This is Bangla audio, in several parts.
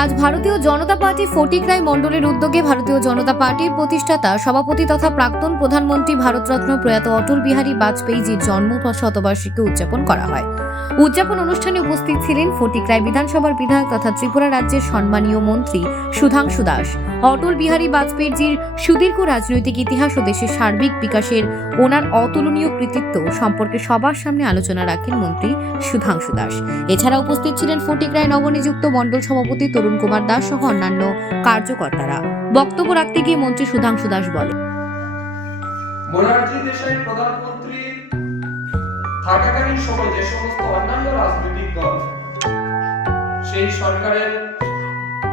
আজ ভারতীয় জনতা পার্টি ফটিকরাই মণ্ডলের উদ্যোগে ভারতীয় জনতা পার্টির প্রতিষ্ঠাতা, সভাপতি তথা প্রাক্তন প্রধানমন্ত্রী ভারতরত্ন প্রয়াত অটল বিহারী বাজপেয়ীজির জন্ম শতবার্ষিকী উদযাপন করা হয়। উদযাপন অনুষ্ঠানে উপস্থিত ছিলেন ফটিকরাই বিধানসভার বিধায়ক তথা ত্রিপুরা রাজ্যের সম্মানীয় মন্ত্রী সুধাংশু দাস। অটল বিহারী বাজপেয়ীজির সুদীর্ঘ রাজনৈতিক ইতিহাস ও দেশের সার্বিক বিকাশের ওনার অতুলনীয় কৃতিত্ব সম্পর্কে সবার সামনে আলোচনা রাখেন মন্ত্রী সুধাংশু দাস। এছাড়া উপস্থিত ছিলেন ফটিকরায় নবনিযুক্ত মণ্ডল সভাপতি তরুণ কুমার দাস সহ অন্যান্য কার্যকর্তারা। বক্তব্য রাখতে গিয়ে মন্ত্রী সুধাংশু দাস বলেন থাকাকালীন সময় যে সমস্ত অন্যান্য রাজনৈতিক দল, সেই সরকারের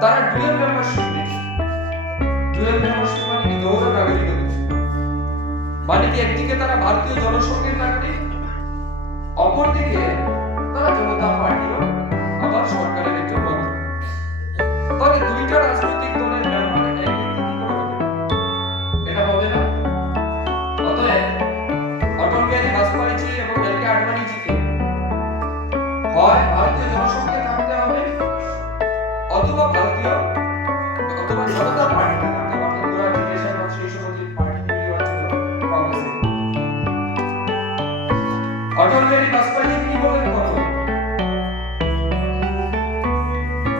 তারা ডুয়েল মেম্বারশিপ নিচ্ছে ডুয়েল মেম্বারশিপ মানে কি দৌড় নাগরিক মানে কি একদিকে তারা ভারতীয় জনসংঘের নাগরিক, অপরদিকে তারা জনতা পার্টিরও আবার সরকারের একজন তাহলে দুইটা অটল বিহারী বাজপেয়ীজি কি বলেন কথা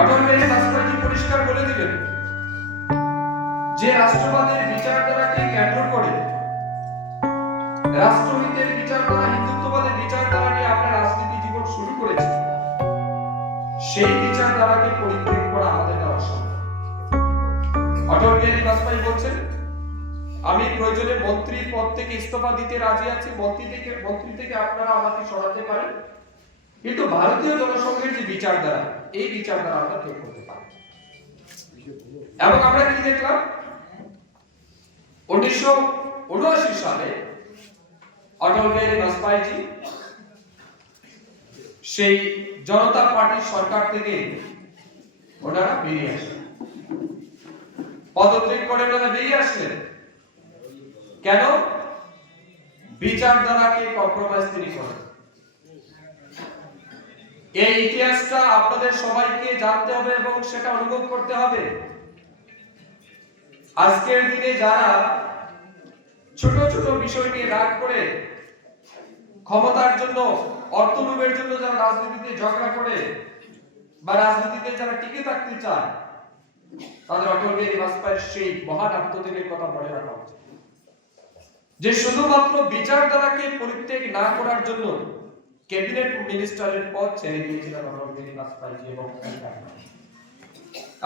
অটল বিহারী বাজপেয়ীজি পরিষ্কার বলে দিলেন। যে রাষ্ট্রবাদের বিচারধারাকে কেন্দ্র করে রাষ্ট্রহিতের বিচারধারা, হিন্দুত্ববাদের বিচারধারা নিয়ে আমরা রাজনীতি জীবন শুরু করেছি, সেই বিচারধারাকে পরিত্যাগ করা আমাদের অসম্ভব। অটল বিহারী বাজপেয়ী বলছেন আমি প্রয়োজনে মন্ত্রী পদ থেকে ইস্তফা দিতে রাজি আছি। মন্ত্রী থেকে মন্ত্রী থেকে আপনারা আমাকে সরাতে পারেন। কিন্তু ভারতীয় জনসংঘের যে বিচারধারা, এই বিচারধারা আমরা ত্যাগ করতে পারি। এবং আমরা কি দেখলাম? উনিশশো উনআশি সালে অটল বিহারী বাজপেয়ীজি সেই জনতা পার্টির সরকার থেকে ওনারা বেরিয়ে আসলেন। পদত্যাগ করে ওনারা বেরিয়ে আসলেন। কেন? বিচারধারাকে কম্প্রোমাইজ তিনি করেন। এই ইতিহাসটা আপনাদের সবাইকে জানতে হবে এবং সেটা অনুভব করতে হবে। আজকের দিনে যারা ছোট ছোট বিষয় নিয়ে রাগ করে ক্ষমতার জন্য অর্থলোভের জন্য যারা রাজনীতিতে ঝগড়া করে বা রাজনীতিতে যারা টিকে থাকতে চায়, তাদের অটল বিহারী বাজপেয়ীর সেই মহান আত্মত্যাগের কথা মনে রাখা উচিত। যে শুধুমাত্র বিচারধারাকে পরিত্যাগ না করার জন্য ক্যাবিনেট মিনিস্টারের পদ ছেড়ে দিয়েছিলেন বিহারী বাজপেয়ী এবং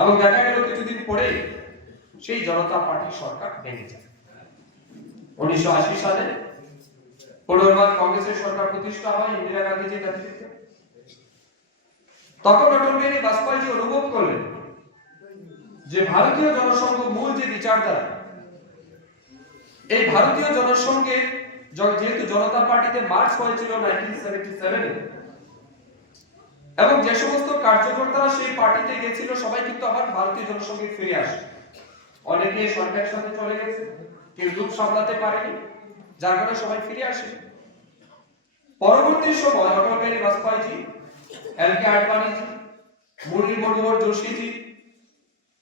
এবং দেখা গেল কিছুদিন পরেই সেই জনতা পার্টি সরকার ভেঙে যায়। উনিশশো আশি সালে পুনর্বার কংগ্রেসের সরকার প্রতিষ্ঠা হয় ইন্দিরা গান্ধীজির নেতৃত্বে। তখন অটল বিহারী বাজপেয়ীজি অনুভব করলেন যে ভারতীয় জনসংঘ মূল যে বিচারধারা এই ভারতীয় জনসংঘের যেহেতু জনতা পার্টিতে মার্চ হয়েছিল এবং যে সমস্ত কার্যকর্তারা সেই পার্টিতে গেছিল, সবাই কিন্তু আবার ভারতীয় জনসংঘে ফিরে আসে। অনেকে সরকারের সাথে চলে গেছে, কেউ গ্রুপ সামলাতে পারেনি, যার কারণে সবাই ফিরে আসে। পরবর্তী সময় অটল বিহারী বাজপেয়ীজি, এল কে আডবাণীজি মুরলী মনোহর যোশীজি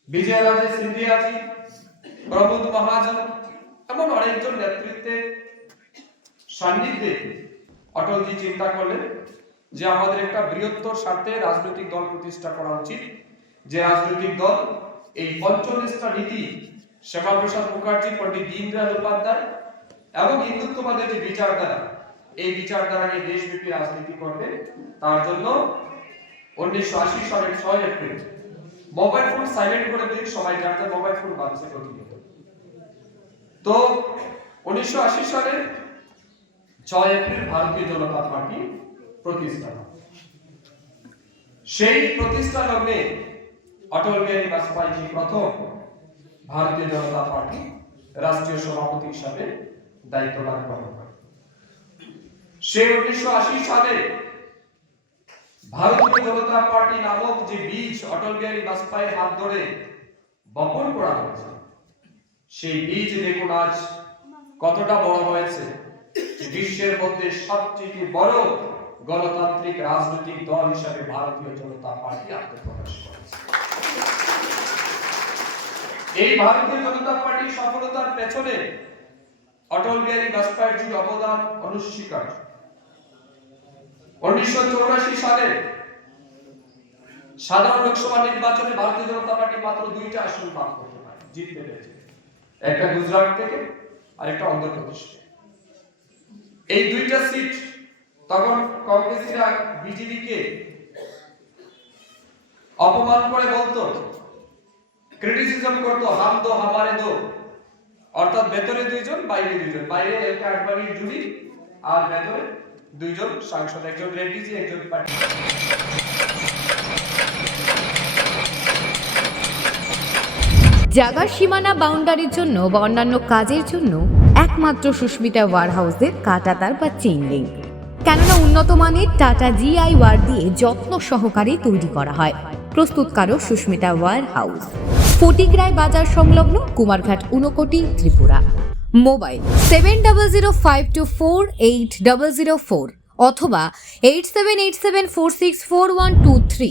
বিজয়রাজে সিন্ধিয়াজি, প্রমোদ মহাজন এমন অনেকজন নেতৃত্বে সান্নিধ্যে অটলজি চিন্তা করলেন যে আমাদের একটা বৃহত্তর স্বার্থে রাজনৈতিক দল প্রতিষ্ঠা করা উচিত। যে রাজনৈতিক দল এই পঞ্চলিশটা নীতি, শ্যামাপ্রসাদ মুখার্জি, পণ্ডিত দীনদয়াল উপাধ্যায় এবং হিন্দুত্ববাদের যে বিচারধারা, এই বিচারধারা নিয়ে দেশব্যাপী রাজনীতি করবে। তার জন্য উনিশশো আশি সালের ছয় এপ্রিল, মোবাইল ফোন সাইলেন্ট করে দিন, সবাই যার মোবাইল ফোন বাজছে প্রতিনিয়ত। তো উনিশশো আশি সালের ছয় এপ্রিল ভারতীয় জনতা পার্টি প্রতিষ্ঠা সেই প্রতিষ্ঠা লগ্নে অটল বিহারী বাজপেয়ী প্রথম ভারতীয় জনতা পার্টি রাষ্ট্রীয় সভাপতি হিসাবে দায়িত্বভার গ্রহণ করেন। সে উনিশশো আশি সালে ভারতীয় জনতা পার্টি নামক যে বীজ অটল বিহারী বাজপেয়ীর হাত ধরে বপন করা হয়েছে সেই বীজ দেখুন আজ কতটা বড় হয়েছে? বিশ্বের মধ্যে সবচেয়ে বড় গণতান্ত্রিক রাজনৈতিক দল হিসাবে ভারতীয় জনতা পার্টি আত্মপ্রকাশ করেছে। এই ভারতীয় জনতা পার্টির সফলতার পেছনে অটল বিহারী বাজপেয়ীর অবদান অনস্বীকার্য। উনিশশো চৌরাশি সালে সাধারণ লোকসভা নির্বাচনে ভারতীয় জনতা পার্টি মাত্র দুইটা আসন লাভ করতে পারে, জিততে পেরেছে। একটা গুজরাট থেকে আর একটা অন্ধ্রপ্রদেশ থেকে। এই দুইটা সিট তখন কংগ্রেসীরা বিজেপিকে অপমান করে বলতো ক্রিটিসিজম করতো হাম দো হামারে দো অর্থাৎ ভেতরে দুইজন, বাইরে দুইজন। বাইরে এলকে আডবাণীর জুড়ি আর ভেতরে দুইজন সাংসদ, একজন রেড্ডিজি একজন পাটিল জাগার সীমানা বাউন্ডারির জন্য বা অন্যান্য কাজের জন্য একমাত্র সুস্মিতা ওয়ার হাউসের কাটাতার বা চেইন লিঙ্ক কেননা উন্নত মানের টাটা জিআই ওয়ার দিয়ে যত্ন সহকারে তৈরি করা হয়। প্রস্তুতকারক সুস্মিতা ওয়ার হাউস ফটিকরায় বাজার সংলগ্ন Kumarghat Unakoti Tripura. Mobile seven double zero five two four eight double zero four অথবা eight seven eight seven four six four one two three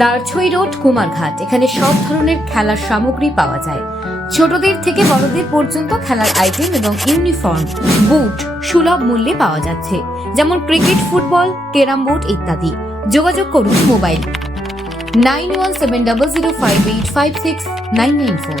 Darchhoi road, Kumarghat. এখানে সব ধরনের খেলার সামগ্রী পাওয়া যায়। ছোটদের থেকে বড়দের পর্যন্ত খেলার আইটেম এবং ইউনিফর্ম, বুট সুলভ মূল্যে পাওয়া যাচ্ছে। যেমন ক্রিকেট, ফুটবল, ক্যারাম বোর্ড ইত্যাদি। যোগাযোগ করুন mobile nine one seven double zero five eight five six nine nine four.